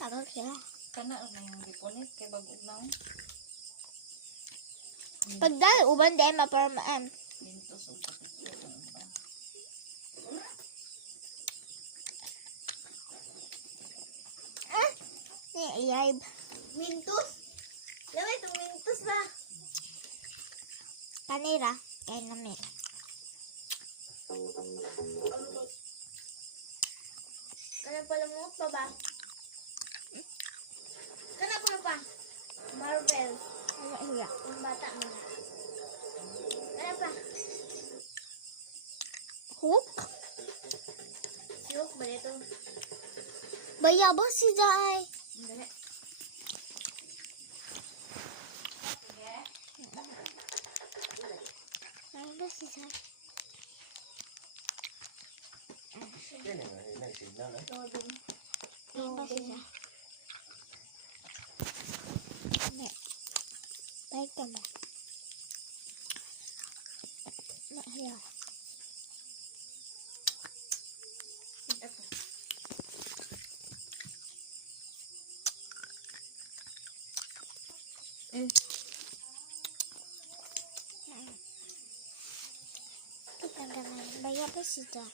Tagal sila. Kana na yung gipunit kay bagog na. Pag dahil uban dahil maparmaan. Mintos o kapit. Iyay. Mintus? Laway itong mintus ba? Kanira. Kaya namin. Kana pala mo pa ba? Kana pala pa? Marvel. Ano iya? Yung bata mo na. Kana pa? Hook? Siyok ba dito? Bayabang si Jai. Hindi. Bayabang si Jai. Yan yung signal eh. Loading. Bayabang si Jai. Hindi. Baik ka mo. Iya. Kita ganun. Bayabang si Jai.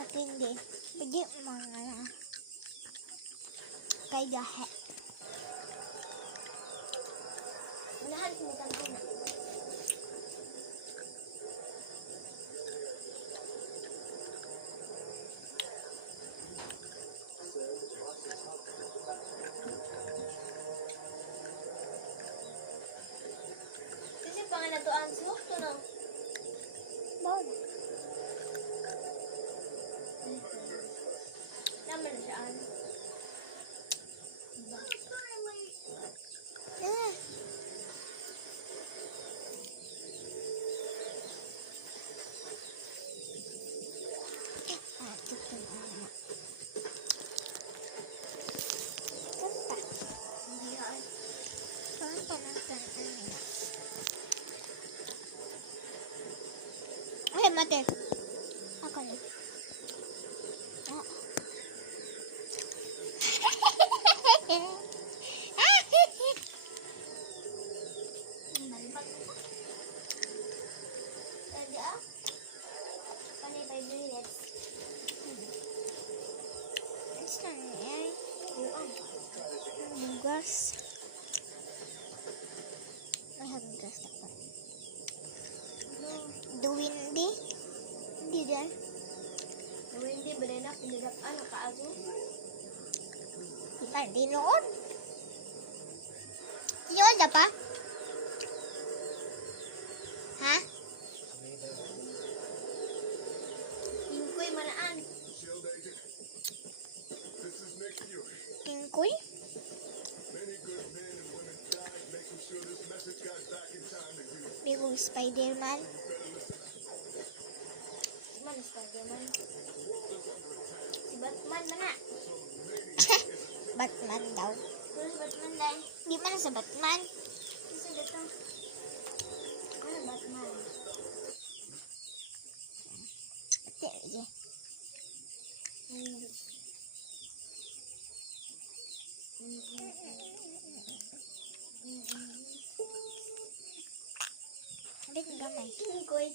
At hindi. Bagi mga kay jahe. Manahan ko mo na. Kasi panganatuan siyok to no? Bon. Naman na siyaan. Ah. Ah, ito na. Kanta. Hindi yan. Kanta ng kanta. Ay, mate. Ako na. Ah. Malipat ko. Pwede ah. Panay 5 minutes. Basta na yan. Buang. Bugas. May haggas ako. The windy. Hindi dyan. Hindi ba na pinilap kaaso? Hindi noon. Yun na pa? Ha? Hingkoy manaan. Shield agent, this is Nick Fury. Kingkoy? Many good men and women died making sure this message got back in time to you. Bigong Spider-Man. Man, Spider-Man. Si Batman mana? Batman daw. Terus Batman dahil. Di man sa Batman. Isa dito. Ano Batman? Sige. Big gamay. Hingkoy.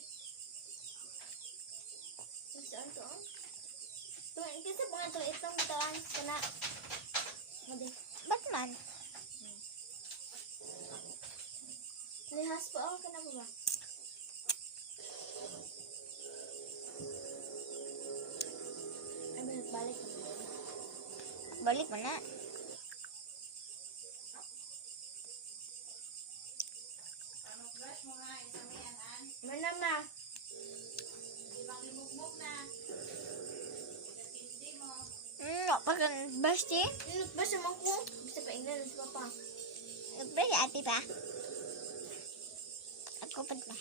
Saan to? Kasi mga to itong bitawan kana. Madi. Batman. Nihas pa ako kana ba? Ay, balik ko. Balik mo na. Mana ma? Pagkan basti. Inut ba sa mangko? Bisa pa ingnan sa papa. Nagpray ati pa. Ako pa na.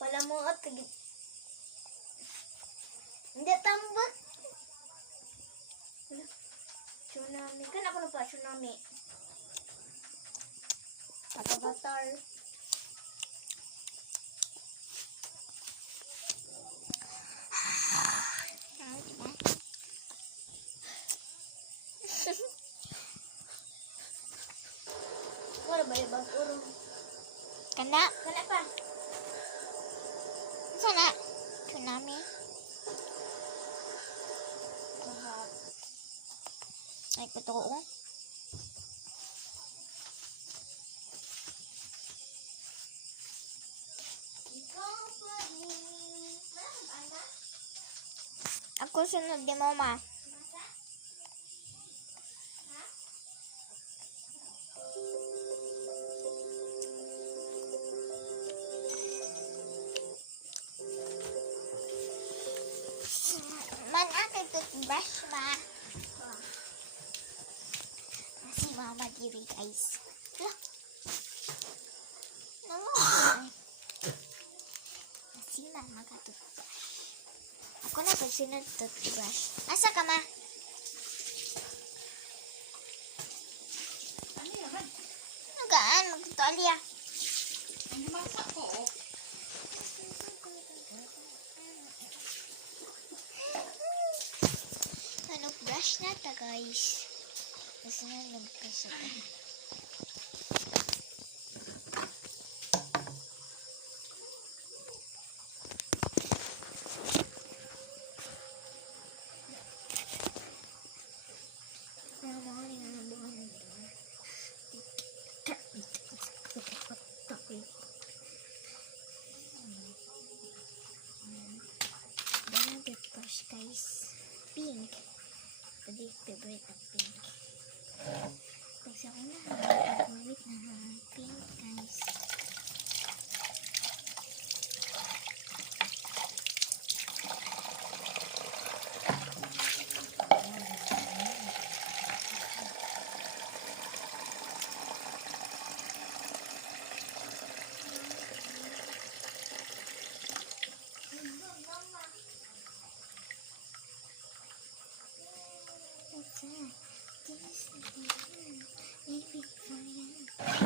Wala mo at kagit. Hindi tambak. Tsunami. Kan ako na pa tsunami. Avatar. na? Tsunami. Lahat. Ay, patoo. Ikaw pa rin. Malang banda? Ako sunod di mama. Masa? Ha? Man aking toothbrush ma. Si mama diri guys. Lah. Nawa. Si mama ka toothbrush. Ako na pagsunod toothbrush. Asa ka ma? Ano yaman? Nagaan, magtutualya. Ang masak ko. Oh. Ano, brush na ta guys. Kasi na nagkasa ta. Guys, pink. Tadi favorite ang pink. Kasi ako na favorite na pink guys. What's that? This is maybe fire.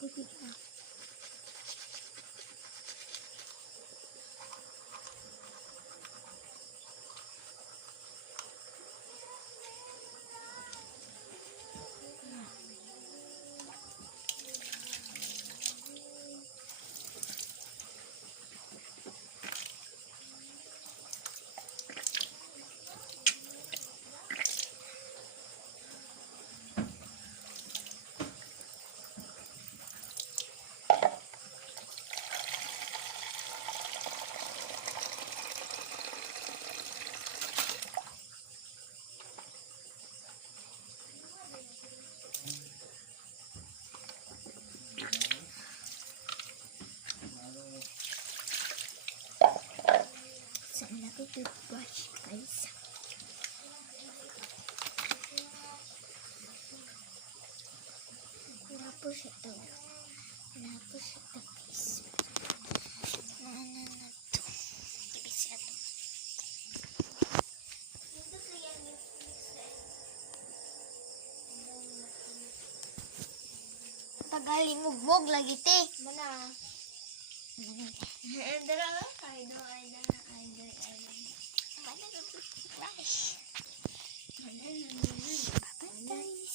Pipig na. Saan ako toothbrush guys? Napos ito. Napos ito guys. Ano na to? Ibig ito. Dito kaya mixer. Pagaling mugmog lagi te. Mana? Dara na. Idol. Mana na toothbrush? Mana? Bye guys.